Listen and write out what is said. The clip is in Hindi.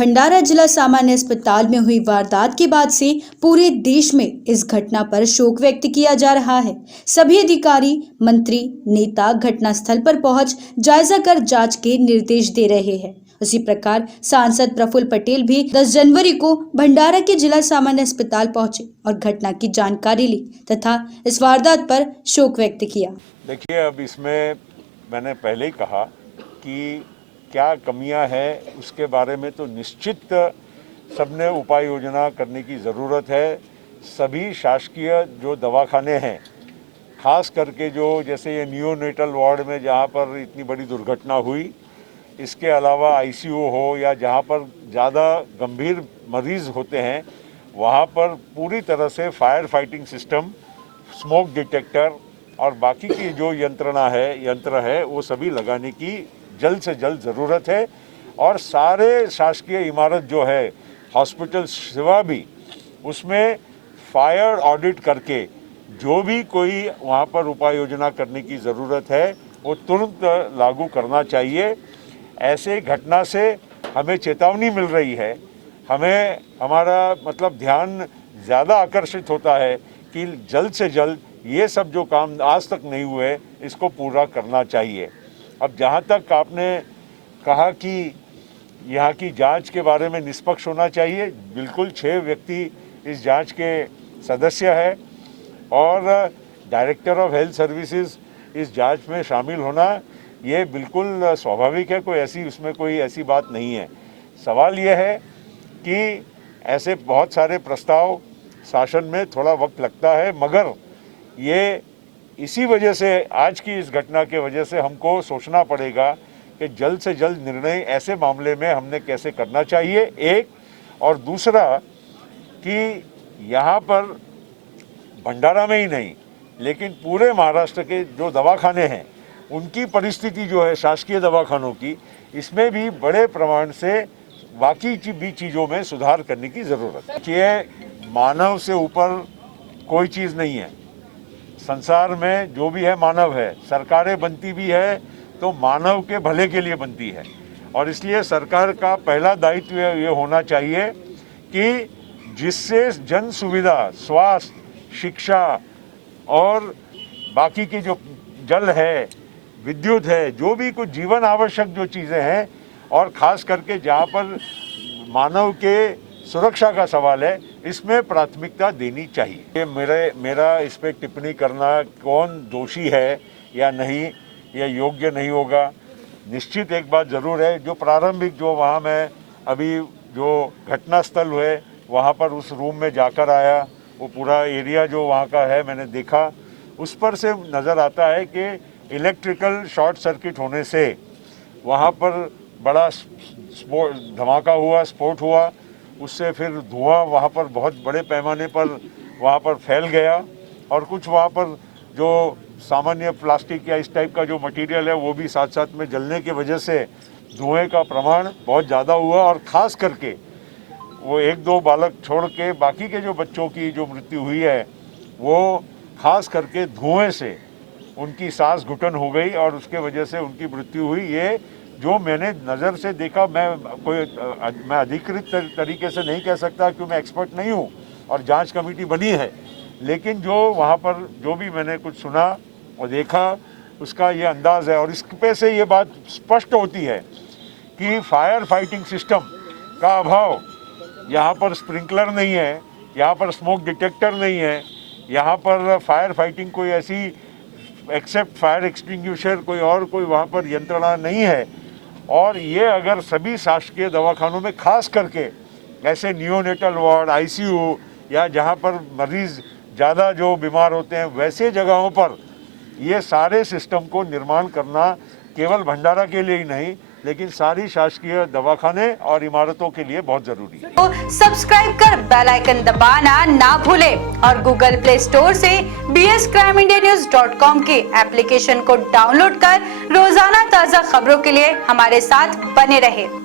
भंडारा जिला सामान्य अस्पताल में हुई वारदात के बाद से पूरे देश में इस घटना पर शोक व्यक्त किया जा रहा है। सभी अधिकारी, मंत्री, नेता घटनास्थल पर पहुंच जायजा कर जांच के निर्देश दे रहे हैं। उसी प्रकार सांसद प्रफुल्ल पटेल भी 10 जनवरी को भंडारा के जिला सामान्य अस्पताल पहुंचे और घटना की जानकारी ली तथा इस वारदात पर शोक व्यक्त किया। देखिए, अब इसमें मैंने पहले ही कहा कि क्या कमियां हैं उसके बारे में तो निश्चित सबने उपाय योजना करने की ज़रूरत है। सभी शासकीय जो दवाखाने हैं, खास करके जो जैसे ये नियोनेटल वार्ड में जहाँ पर इतनी बड़ी दुर्घटना हुई, इसके अलावा आईसीयू हो या जहाँ पर ज़्यादा गंभीर मरीज़ होते हैं, वहाँ पर पूरी तरह से fire fighting system, smoke detector और बाकी की जो यंत्र है वो सभी लगाने की जल्द से जल्द ज़रूरत है। और सारे शासकीय इमारत जो है, हॉस्पिटल सेवा भी, उसमें फायर ऑडिट करके जो भी कोई वहाँ पर उपाय योजना करने की ज़रूरत है वो तुरंत लागू करना चाहिए। ऐसे घटना से हमें चेतावनी मिल रही है, हमें हमारा ध्यान ज़्यादा आकर्षित होता है कि जल्द से जल्द ये सब जो काम आज तक नहीं हुए इसको पूरा करना चाहिए। अब जहाँ तक आपने कहा कि यहाँ की जांच के बारे में निष्पक्ष होना चाहिए, बिल्कुल 6 व्यक्ति इस जांच के सदस्य है और डायरेक्टर ऑफ हेल्थ सर्विसेज इस जांच में शामिल होना ये बिल्कुल स्वाभाविक है। उसमें कोई ऐसी बात नहीं है। सवाल ये है कि ऐसे बहुत सारे प्रस्ताव शासन में थोड़ा वक्त लगता है, मगर ये इसी वजह से, आज की इस घटना के वजह से हमको सोचना पड़ेगा कि जल्द से जल्द निर्णय ऐसे मामले में हमने कैसे करना चाहिए, एक। और दूसरा कि यहाँ पर भंडारा में ही नहीं लेकिन पूरे महाराष्ट्र के जो दवाखाने हैं उनकी परिस्थिति जो है शासकीय दवाखानों की, इसमें भी बड़े प्रमाण से बाकी भी चीज़ों में सुधार करने की ज़रूरत है। कि मानव से ऊपर कोई चीज़ नहीं है। संसार में जो भी है मानव है। सरकारें बनती भी है तो मानव के भले के लिए बनती है और इसलिए सरकार का पहला दायित्व ये होना चाहिए कि जिससे जन सुविधा, स्वास्थ्य, शिक्षा और बाकी की जो जल है, विद्युत है, जो भी कुछ जीवन आवश्यक जो चीज़ें हैं, और ख़ास करके जहाँ पर मानव के सुरक्षा का सवाल है, इसमें प्राथमिकता देनी चाहिए। मेरा इस पर टिप्पणी करना कौन दोषी है या नहीं, यह योग्य नहीं होगा। निश्चित एक बात ज़रूर है, जो प्रारंभिक जो वहाँ मैं अभी जो घटनास्थल हुए वहाँ पर उस रूम में जाकर आया, वो पूरा एरिया जो वहाँ का है मैंने देखा, उस पर से नज़र आता है कि इलेक्ट्रिकल शॉर्ट सर्किट होने से वहाँ पर बड़ा धमाका हुआ, स्फोट हुआ। उससे फिर धुआं वहाँ पर बहुत बड़े पैमाने पर वहाँ पर फैल गया और कुछ वहाँ पर जो सामान्य प्लास्टिक या इस टाइप का जो मटेरियल है वो भी साथ साथ में जलने की वजह से धुएं का प्रमाण बहुत ज़्यादा हुआ। और ख़ास करके वो 1-2 बालक छोड़ के बाकी के जो बच्चों की जो मृत्यु हुई है वो ख़ास करके धुएं से उनकी सांस घुटन हो गई और उसके वजह से उनकी मृत्यु हुई। ये जो मैंने नज़र से देखा, मैं अधिकृत तरीके से नहीं कह सकता क्योंकि मैं एक्सपर्ट नहीं हूँ और जांच कमेटी बनी है, लेकिन जो वहाँ पर जो भी मैंने कुछ सुना और देखा उसका ये अंदाज़ है। और इस पे से ये बात स्पष्ट होती है कि फायर फाइटिंग सिस्टम का अभाव, यहाँ पर स्प्रिंकलर नहीं है, यहाँ पर स्मोक डिटेक्टर नहीं है, यहाँ पर फायर फाइटिंग कोई ऐसी एक्सेप्ट फायर एक्सटिंग्विशर कोई वहाँ पर यंत्रणा नहीं है। और ये अगर सभी शासकीय दवाखानों में, खास करके ऐसे नियोनेटल वार्ड, आईसीयू या जहाँ पर मरीज़ ज़्यादा जो बीमार होते हैं, वैसे जगहों पर ये सारे सिस्टम को निर्माण करना केवल भंडारा के लिए ही नहीं लेकिन सारी शासकीय दवाखाने और इमारतों के लिए बहुत जरूरी है। तो सब्सक्राइब कर बेल आइकन दबाना ना भूलें और गूगल प्ले स्टोर से bscrimindianews.com के एप्लीकेशन को डाउनलोड कर रोजाना ताज़ा खबरों के लिए हमारे साथ बने रहें।